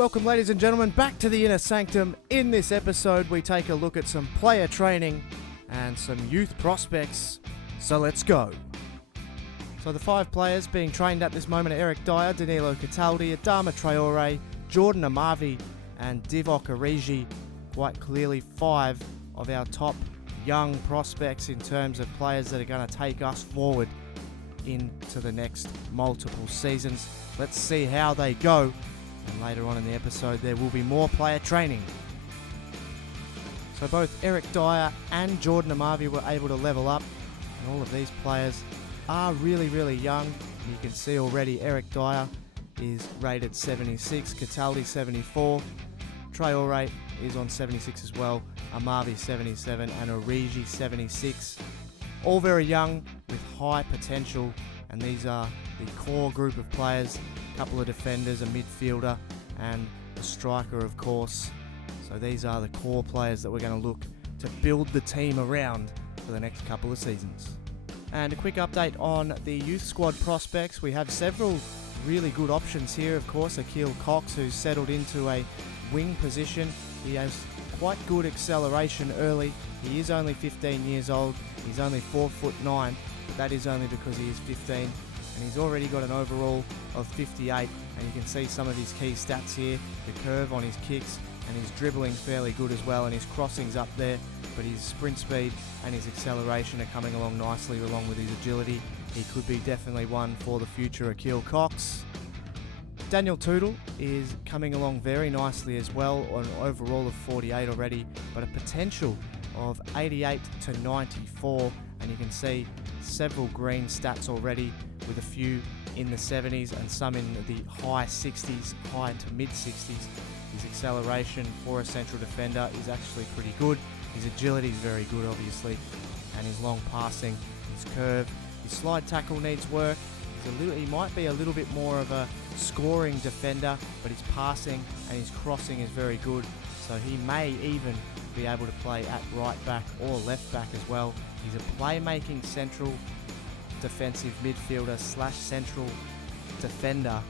Welcome, ladies and gentlemen, back to the Inner Sanctum. In this episode, we take a look at some player training and some youth prospects. So let's go. So the 5 players being trained at this moment are Eric Dyer, Danilo Cataldi, Adama Traore, Jordan Amavi and Divock Origi. Quite clearly 5 of our top young prospects in terms of players that are going to take us forward into the next multiple seasons. Let's see how they go. And later on in the episode, there will be more player training. So both Eric Dyer and Jordan Amavi were able to level up. And all of these players are really young. You can see already Eric Dyer is rated 76, Cataldi 74, Traore is on 76 as well, Amavi 77 and Origi 76. All very young with high potential, and these are the core group of players. A couple of defenders, a midfielder and a striker, of course. So these are the core players that we're going to look to build the team around for the next couple of seasons. And a quick update on the youth squad prospects. We have several really good options here, of course. Akil Cox, who's settled into a wing position. He has quite good acceleration early. He is only 15 years old. He's only 4'9", but that is only because he is 15. And he's already got an overall of 58. And you can see some of his key stats here. The curve on his kicks, and his dribbling fairly good as well, and his crossing's up there. But his sprint speed and his acceleration are coming along nicely, along with his agility. He could be definitely one for the future, Akil Cox. Daniel Tootle is coming along very nicely as well, on an overall of 48 already, but a potential of 88 to 94, and you can see several green stats already, with a few in the 70s and some in the high 60s, high to mid 60s. His acceleration for a central defender is actually pretty good. His agility is very good, obviously, and his long passing, his curve, his slide tackle needs work. He might be a little bit more of a scoring defender, but his passing and his crossing is very good, so he may even be able to play at right back or left back as well. He's a playmaking central defensive midfielder / central defender.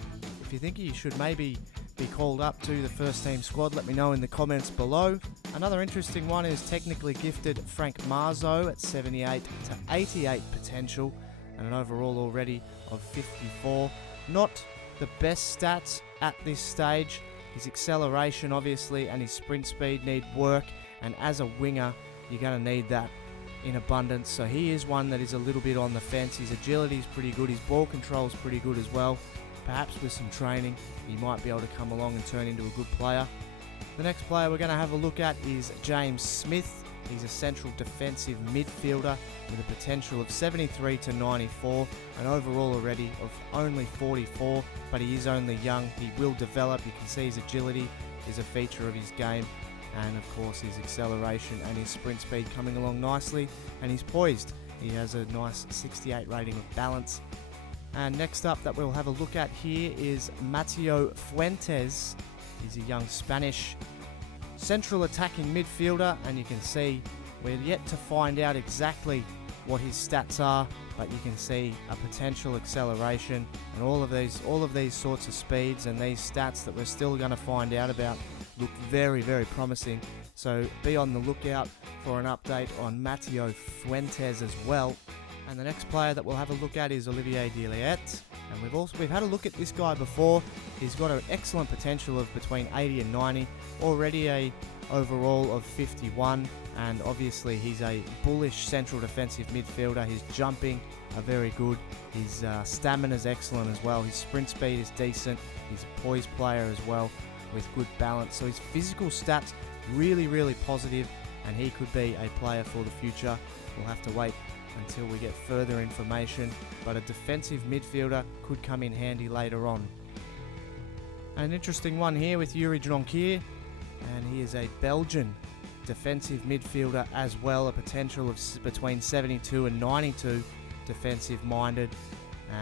If you think he should maybe be called up to the first team squad, let me know in the comments below. Another interesting one is technically gifted Frank Marzo at 78 to 88 potential, and an overall already of 54. Not the best stats at this stage. His acceleration, obviously, and his sprint speed need work, and as a winger, you're going to need that in abundance. So he is one that is a little bit on the fence. His agility is pretty good. His ball control is pretty good as well. Perhaps with some training, he might be able to come along and turn into a good player. The next player we're going to have a look at is James Smith. He's a central defensive midfielder with a potential of 73 to 94, an overall already of only 44, but he is only young. He will develop. You can see his agility is a feature of his game, and of course his acceleration and his sprint speed coming along nicely, and he's poised. He has a nice 68 rating of balance. And next up that we'll have a look at here is Mateo Fuentes. He's a young Spanish central attacking midfielder, and you can see we're yet to find out exactly what his stats are, but you can see a potential acceleration and all of these sorts of speeds, and these stats that we're still going to find out about look very promising. So be on the lookout for an update on Mateo Fuentes as well. And the next player that we'll have a look at is Olivier Deliet, and we've had a look at this guy before. He's got an excellent potential of between 80 and 90, already a overall of 51, and obviously he's a bullish central defensive midfielder. His jumping are very good, his stamina is excellent as well, his sprint speed is decent, he's a poised player as well with good balance. So his physical stats really positive, and he could be a player for the future. We'll have to wait until we get further information, but a defensive midfielder could come in handy later on. And an interesting one here with Yuri Dronkir, and he is a Belgian defensive midfielder as well, a potential of between 72 and 92 defensive minded,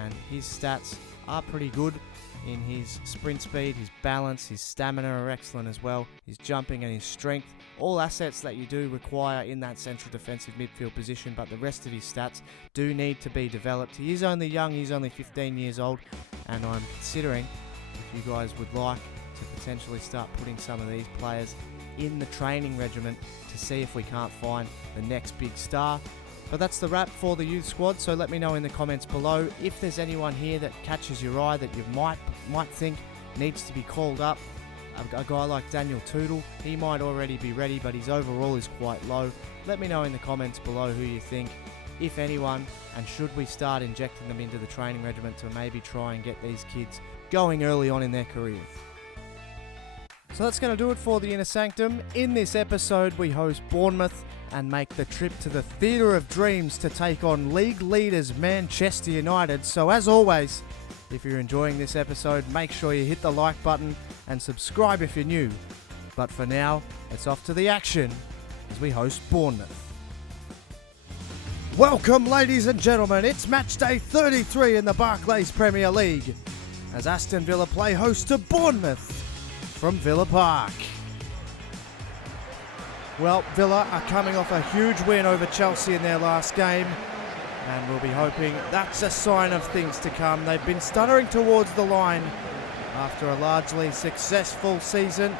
and his stats are pretty good. In his sprint speed, his balance, his stamina are excellent as well, his jumping and his strength, all assets that you do require in that central defensive midfield position, but the rest of his stats do need to be developed. He is only young, he's only 15 years old, and I'm considering if you guys would like to potentially start putting some of these players in the training regimen to see if we can't find the next big star. But that's the wrap for the youth squad, so let me know in the comments below if there's anyone here that catches your eye that you might think needs to be called up. A guy like Daniel Tootle, he might already be ready, but his overall is quite low. Let me know in the comments below who you think, if anyone, and should we start injecting them into the training regimen to maybe try and get these kids going early on in their careers. So that's going to do it for the Inner Sanctum. In this episode, we host Bournemouth and make the trip to the Theatre of Dreams to take on league leaders Manchester United. So as always, if you're enjoying this episode, make sure you hit the like button and subscribe if you're new. But for now, it's off to the action as we host Bournemouth. Welcome, ladies and gentlemen. It's match day 33 in the Barclays Premier League as Aston Villa play host to Bournemouth from Villa Park. Well, Villa are coming off a huge win over Chelsea in their last game, and we'll be hoping that's a sign of things to come. They've been stuttering towards the line after a largely successful season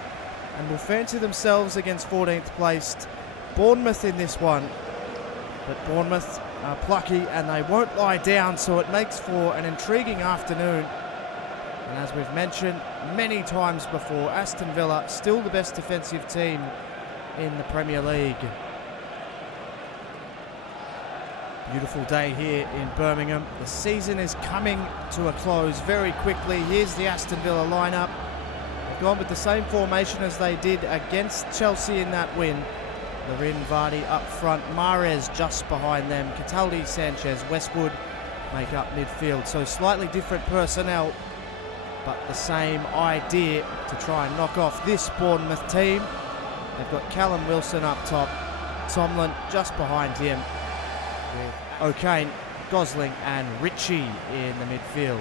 and will fancy themselves against 14th placed Bournemouth in this one. But Bournemouth are plucky and they won't lie down, so it makes for an intriguing afternoon. And as we've mentioned many times before, Aston Villa still the best defensive team in the Premier League. Beautiful day here in Birmingham. The season is coming to a close very quickly. Here's the Aston Villa lineup. They've gone with the same formation as they did against Chelsea in that win. Larin, Vardy up front, Mahrez just behind them, Cataldi, Sanchez, Westwood make up midfield. So slightly different personnel, but the same idea to try and knock off this Bournemouth team. They've got Callum Wilson up top, Tomlin just behind him, with O'Kane, Gosling and Ritchie in the midfield.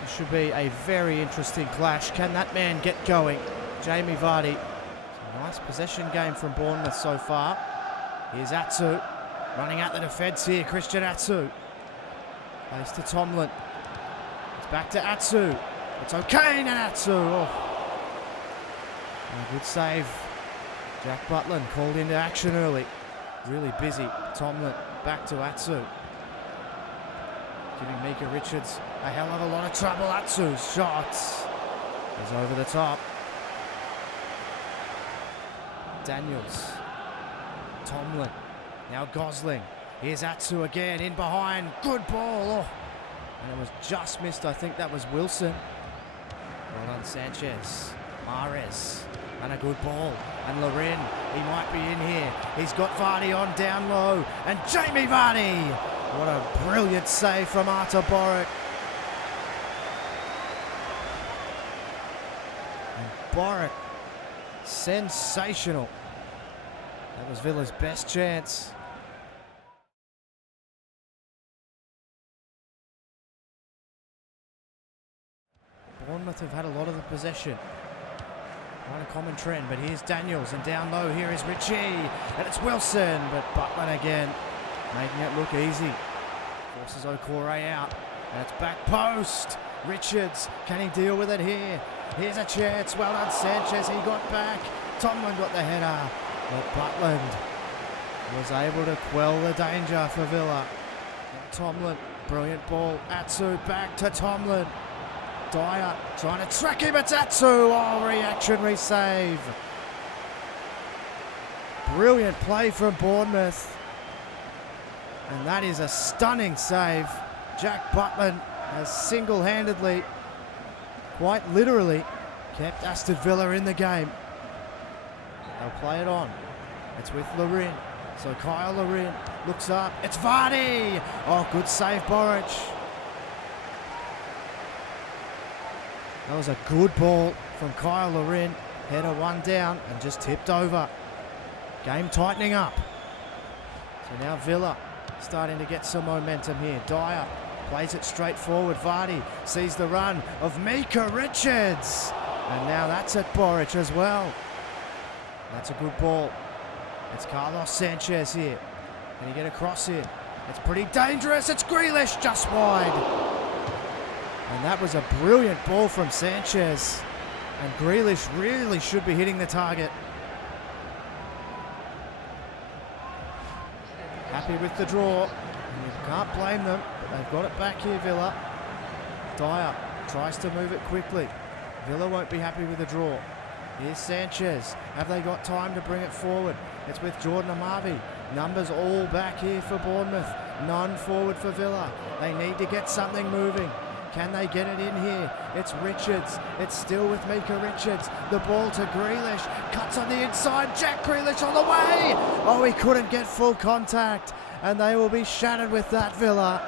This should be a very interesting clash. Can that man get going? Jamie Vardy. It's a nice possession game from Bournemouth so far. Here's Atsu, running at the defence here, Christian Atsu. Plays to Tomlin. It's back to Atsu. It's O'Kane and Atsu. Oh. And a good save. Jack Butland called into action early. Really busy. Tomlin back to Atsu. Giving Mika Richards a hell of a lot of trouble. Atsu's shot is over the top. Daniels. Tomlin. Now Gosling. Here's Atsu again in behind. Good ball. Oh. And it was just missed. I think that was Wilson. Well done, Sanchez. Mahrez. And a good ball. And Larin, he might be in here. He's got Vardy on down low. And Jamie Vardy. What a brilliant save from Artur Boruc. And Boruc, sensational. That was Villa's best chance. Bournemouth have had a lot of the possession. Quite a common trend, but here's Daniels, and down low here is Ritchie, and it's Wilson, but Butland again, making it look easy. Forces Okore out, and it's back post. Richards, can he deal with it here? Here's a chance, well done Sanchez, he got back. Tomlin got the header, but Butland was able to quell the danger for Villa. Tomlin, brilliant ball, Atsu back to Tomlin. Dyer trying to track him, it's Atsu. Oh, reactionary save. Brilliant play from Bournemouth. And that is a stunning save. Jack Butland has single-handedly, quite literally, kept Aston Villa in the game. They'll play it on. It's with Larin. So Kyle Larin looks up. It's Vardy. Oh, good save, Boruc. That was a good ball from Kyle Larin. Header one down and just tipped over. Game tightening up. So now Villa starting to get some momentum here. Dyer plays it straight forward. Vardy sees the run of Mika Richards. And now that's at Boruc as well. That's a good ball. It's Carlos Sanchez here. Can he get across here? It's pretty dangerous. It's Grealish just wide. that was a brilliant ball from Sanchez. And Grealish really should be hitting the target. Happy with the draw. And you can't blame them, but they've got it back here, Villa. Dyer tries to move it quickly. Villa won't be happy with the draw. Here's Sanchez. Have they got time to bring it forward? It's with Jordan Amavi. Numbers all back here for Bournemouth. None forward for Villa. They need to get something moving. Can they get it in here? It's Richards. It's still with Mika Richards. The ball to Grealish. Cuts on the inside. Jack Grealish on the way. Oh, he couldn't get full contact. And they will be shattered with that, Villa.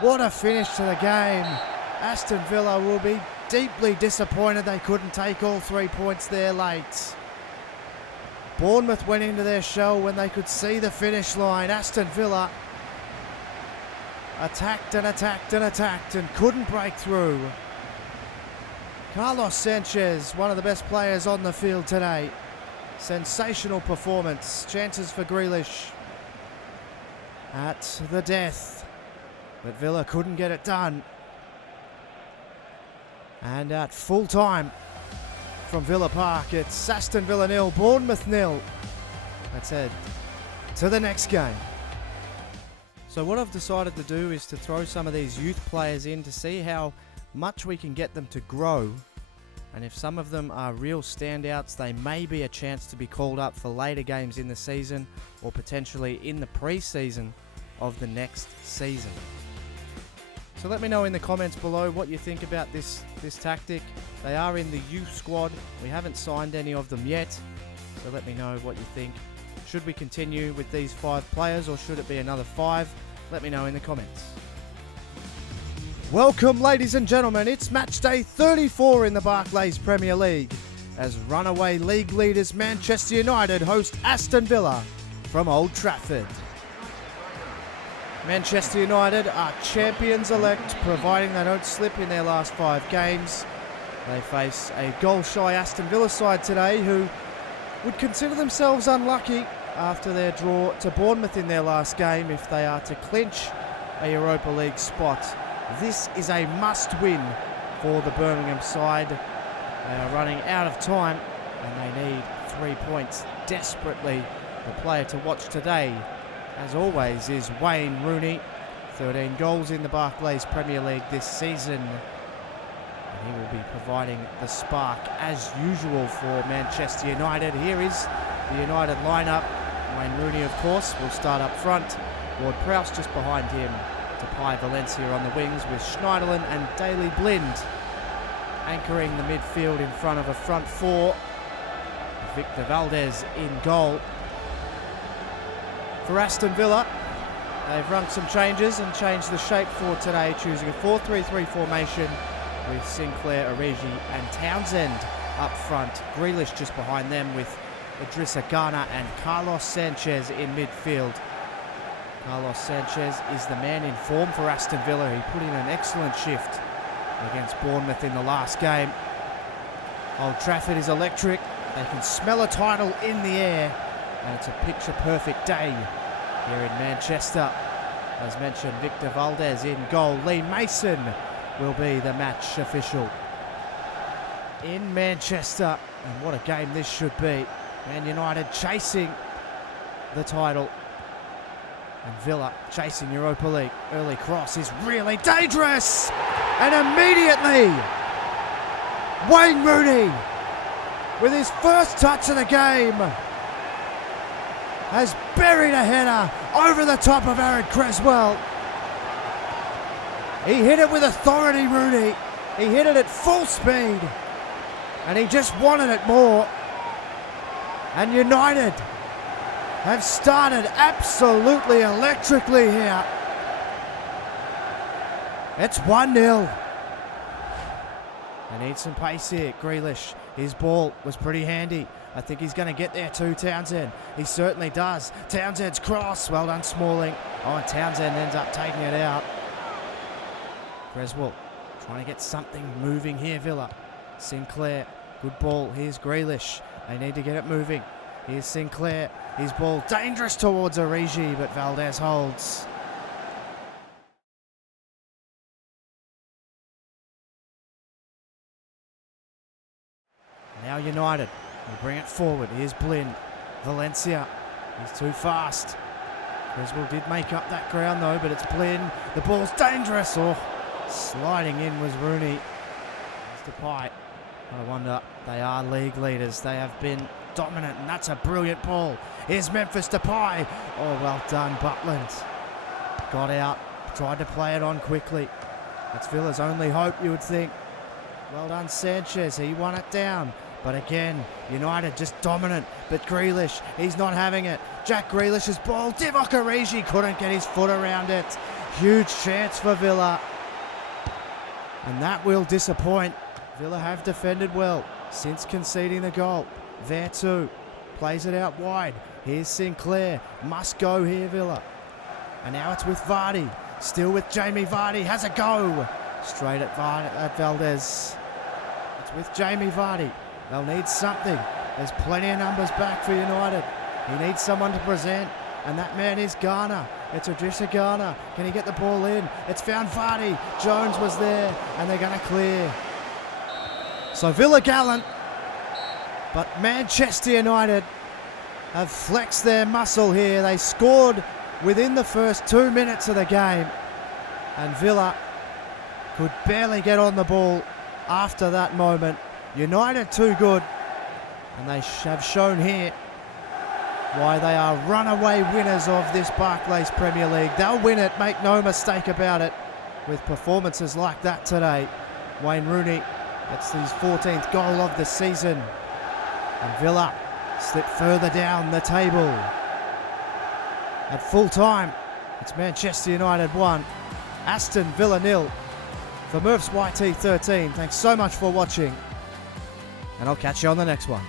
What a finish to the game. Aston Villa will be deeply disappointed they couldn't take all 3 points there late. Bournemouth went into their shell when they could see the finish line. Aston Villa attacked and attacked and attacked and couldn't break through. Carlos Sanchez, one of the best players on the field today. Sensational performance. Chances for Grealish at the death. But Villa couldn't get it done. And at full time from Villa Park, it's Aston Villa 0, Bournemouth 0. Let's head to the next game. So what I've decided to do is to throw some of these youth players in to see how much we can get them to grow. And if some of them are real standouts, they may be a chance to be called up for later games in the season or potentially in the pre-season of the next season. So let me know in the comments below what you think about this tactic. They are in the youth squad. We haven't signed any of them yet. So let me know what you think. Should we continue with these 5 players or should it be another 5? Let me know in the comments. Welcome, ladies and gentlemen. It's match day 34 in the Barclays Premier League as runaway league leaders Manchester United host Aston Villa from Old Trafford. Manchester United are champions-elect, providing they don't slip in their last 5 games. They face a goal-shy Aston Villa side today who would consider themselves unlucky after their draw to Bournemouth in their last game if they are to clinch a Europa League spot. This is a must-win for the Birmingham side. They are running out of time and they need 3 points desperately. The player to watch today, as always, is Wayne Rooney. 13 goals in the Barclays Premier League this season. And he will be providing the spark as usual for Manchester United. Here is the United lineup. Wayne Rooney, of course, will start up front. Ward-Prowse just behind him. Depay, Valencia on the wings with Schneiderlin and Daley Blind anchoring the midfield in front of a front 4. Victor Valdez in goal. For Aston Villa, they've run some changes and changed the shape for today, choosing a 4-3-3 formation with Sinclair, Origi and Townsend up front. Grealish just behind them with Idrissa Gana and Carlos Sanchez in midfield. Carlos Sanchez is the man in form for Aston Villa. He put in an excellent shift against Bournemouth in the last game. Old Trafford is electric. They can smell a title in the air. And it's a picture-perfect day here in Manchester. As mentioned, Victor Valdez in goal. Lee Mason will be the match official in Manchester. And what a game this should be. Man United chasing the title. And Villa chasing Europa League. Early cross is really dangerous. And immediately, Wayne Rooney, with his first touch of the game, has buried a header over the top of Aaron Creswell. He hit it with authority, Rooney. He hit it at full speed. And he just wanted it more. And United have started absolutely electrically here. It's 1-0. They need some pace here. Grealish, his ball was pretty handy. I think he's going to get there too, Townsend. He certainly does. Townsend's cross. Well done, Smalling. Oh, and Townsend ends up taking it out. Creswell trying to get something moving here, Villa. Sinclair, good ball. Here's Grealish. They need to get it moving. Here's Sinclair. His ball dangerous towards Origi, but Valdez holds. United. They bring it forward. Here's Blin. Valencia. He's too fast. Creswell did make up that ground though, but it's Blin. The ball's dangerous. Oh, sliding in was Rooney. There's Depay. I wonder, they are league leaders. They have been dominant, and that's a brilliant ball. Here's Memphis Depay. Oh, well done, Butland. Got out, tried to play it on quickly. That's Villa's only hope, you would think. Well done, Sanchez. He won it down. But again, United just dominant. But Grealish, he's not having it. Jack Grealish's ball. Divock Origi couldn't get his foot around it. Huge chance for Villa. And that will disappoint. Villa have defended well since conceding the goal. Vertu plays it out wide. Here's Sinclair. Must go here, Villa. And now it's with Vardy. Still with Jamie Vardy. Has a go. Straight at Valdez. It's with Jamie Vardy. They'll need something. There's plenty of numbers back for United. He needs someone to present. And that man is Garner. It's Idrissa Garner. Can he get the ball in? It's found Vardy. Jones was there. And they're going to clear. So Villa gallant. But Manchester United have flexed their muscle here. They scored within the first 2 minutes of the game. And Villa could barely get on the ball after that moment. United too good. And they have shown here why they are runaway winners of this Barclays Premier League. They'll win it, make no mistake about it, with performances like that today. Wayne Rooney gets his 14th goal of the season. And Villa slip further down the table. At full time, it's Manchester United 1, Aston Villa 0. For Murph's YT13, thanks so much for watching. And I'll catch you on the next one.